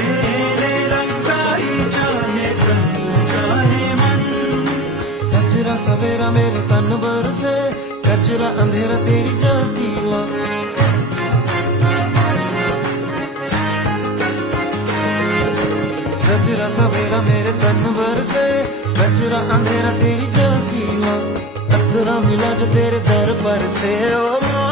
तेरे रंग का ही चाहे तन चाहे मन। सजरा सवेरा मेरे तन बरसे, कचरा अंधेरा तेरी जलती ला। सजरा सवेरा मेरे तन बरसे, कचरा अंधेरा तेरी जलती ला। अधरा मिला जो तेरे दर पर से ओ